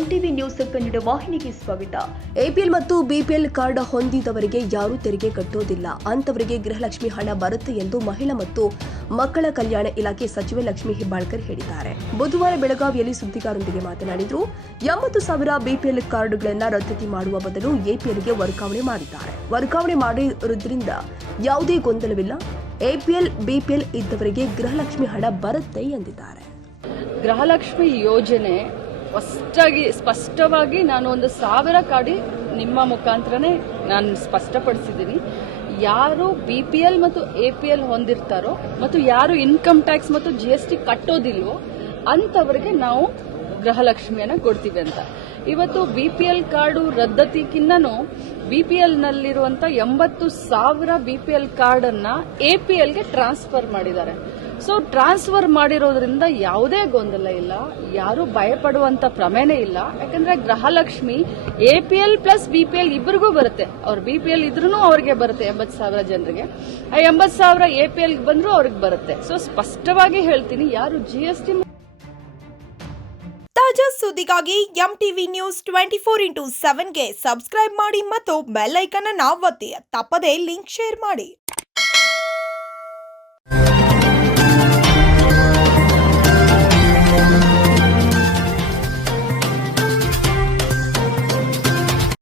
MTV news Kannada ವಾಹಿನಿಗೆ ಸ್ವಾಗತ. APL ಮತ್ತು ಬಿಪಿಎಲ್ ಕಾರ್ಡ್ ಹೊಂದಿದವರಿಗೆ ಯಾರೂ ತೆರಿಗೆ ಕಟ್ಟೋದಿಲ್ಲ, ಅಂತವರಿಗೆ ಗೃಹಲಕ್ಷ್ಮಿ ಹಣ ಬರುತ್ತೆ ಎಂದು ಮಹಿಳಾ ಮತ್ತು ಮಕ್ಕಳ ಕಲ್ಯಾಣ ಇಲಾಖೆ ಸಚಿವೆ ಲಕ್ಷ್ಮೀ ಹೆಬ್ಬಾಳ್ಕರ್ ಹೇಳಿದ್ದಾರೆ. ಬುಧವಾರ ಬೆಳಗಾವಿಯಲ್ಲಿ ಸುದ್ದಿಗಾರರೊಂದಿಗೆ ಮಾತನಾಡಿದರು. 80,000 ಬಿಪಿಎಲ್ ಕಾರ್ಡ್ಗಳನ್ನು ರದ್ದತಿ ಮಾಡುವ ಬದಲು ಎಪಿಎಲ್ಗೆ ವರ್ಗಾವಣೆ ಮಾಡಿದ್ದಾರೆ. ವರ್ಗಾವಣೆ ಮಾಡಿರುವುದರಿಂದ ಯಾವುದೇ ಗೊಂದಲವಿಲ್ಲ. ಎಪಿಎಲ್ ಬಿಪಿಎಲ್ ಇದ್ದವರಿಗೆ ಗೃಹಲಕ್ಷ್ಮಿ ಹಣ ಬರುತ್ತೆ ಎಂದಿದ್ದಾರೆ. ಗೃಹಲಕ್ಷ್ಮಿ ಯೋಜನೆ ಸ್ಪಷ್ಟವಾಗಿ ನಾನು 1,000 ಕಾರ್ಡಿ ನಿಮ್ಮ ಮುಖಾಂತರನೇ ನಾನು ಸ್ಪಷ್ಟಪಡಿಸಿದ್ದೀನಿ. ಯಾರು BPL ಮತ್ತು APL ಹೊಂದಿರ್ತಾರೋ ಮತ್ತು ಯಾರು ಇನ್ಕಮ್ ಟ್ಯಾಕ್ಸ್ ಮತ್ತು GST ಕಟ್ಟೋದಿಲ್ವೋ ಅಂತವರಿಗೆ ನಾವು ಗೃಹಲಕ್ಷ್ಮಿಯನ್ನ ಕೊಡ್ತೀವಿ ಅಂತ. ಇವತ್ತು BPL ಕಾರ್ಡು ರದ್ದತಿಗಿನ್ನೂ BPL ನಲ್ಲಿರುವಂತ 80,000 BPL ಕಾರ್ಡ್ ಅನ್ನ APL ಗೆ ಟ್ರಾನ್ಸ್ಫರ್ ಮಾಡಿದ್ದಾರೆ. ಸೊ ಟ್ರಾನ್ಸ್ಫರ್ ಮಾಡಿರೋದ್ರಿಂದ ಯಾವುದೇ ಗೊಂದಲ ಇಲ್ಲ, ಯಾರು ಭಯಪಡುವಂತ ಪ್ರಮೇಯನೇ ಇಲ್ಲ. ಯಾಕಂದ್ರೆ ಗೃಹಲಕ್ಷ್ಮಿ APL ಪ್ಲಸ್ BPL ಇಬ್ಬರಿಗೂ ಬರುತ್ತೆ. ಅವ್ರು BPL ಇದ್ರೂ ಅವ್ರಿಗೆ ಬರುತ್ತೆ 80,000 ಜನರಿಗೆ, 80,000 APL ಬಂದ್ರೂ ಅವ್ರಿಗೆ ಬರುತ್ತೆ. ಸೊ ಸ್ಪಷ್ಟವಾಗಿ ಹೇಳ್ತೀನಿ, ಯಾರು GST ತಾಜಾ ಸುದ್ದಿಗಾಗಿ ಎಂಟಿವಿ ನ್ಯೂಸ್ 24/7 ಗೆ ಸಬ್ಸ್ಕ್ರೈಬ್ ಮಾಡಿ ಮತ್ತು ಬೆಲ್ ಐಕಾನ್ ಅನ್ನು ಒತ್ತಿ. ತಪ್ಪದೇ ಲಿಂಕ್ ಶೇರ್ ಮಾಡಿ.